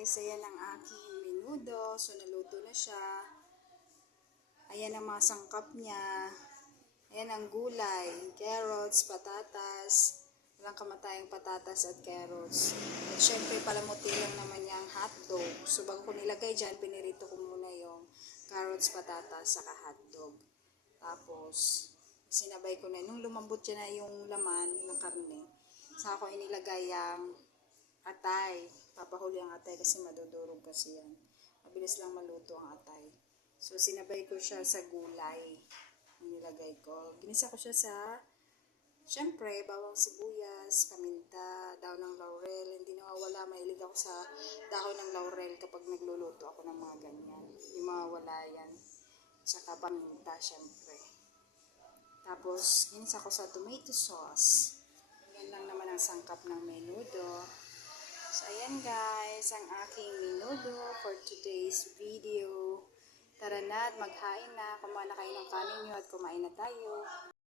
guys, ayan ang aking menudo. So naluto na siya. Ayan ang mga sangkap niya. Ayan ang gulay, carrots, patatas. Walang kamatayang patatas at carrots. At syempre palamuti lang naman yung hotdog. So bago ko nilagay dyan, pinirito ko muna yung carrots, patatas, saka hotdog. Tapos sinabay ko na. Nung lumambot dyan na yung laman ng karne, saka ko inilagay yung atay. Papahuli ang atay kasi madudurog kasi yan. Mabilis lang maluto ang atay. So, sinabay ko siya sa gulay. Nilagay ko. Ginisa ko siya sa, syempre, bawang sibuyas, paminta, dahon ng laurel. Hindi nawawala. Mahilig ako sa dahon ng laurel kapag nagluluto ako ng mga ganyan. Hindi mawawala yan. Tsaka paminta, syempre. Tapos, ginisa ko sa tomato sauce. Yan lang naman ang sangkap ng menudo. So, ayan guys, ang aking menudo for today's video. Tara na at maghain na. Kumuha na kayo ng kanin nyo at kumain na tayo.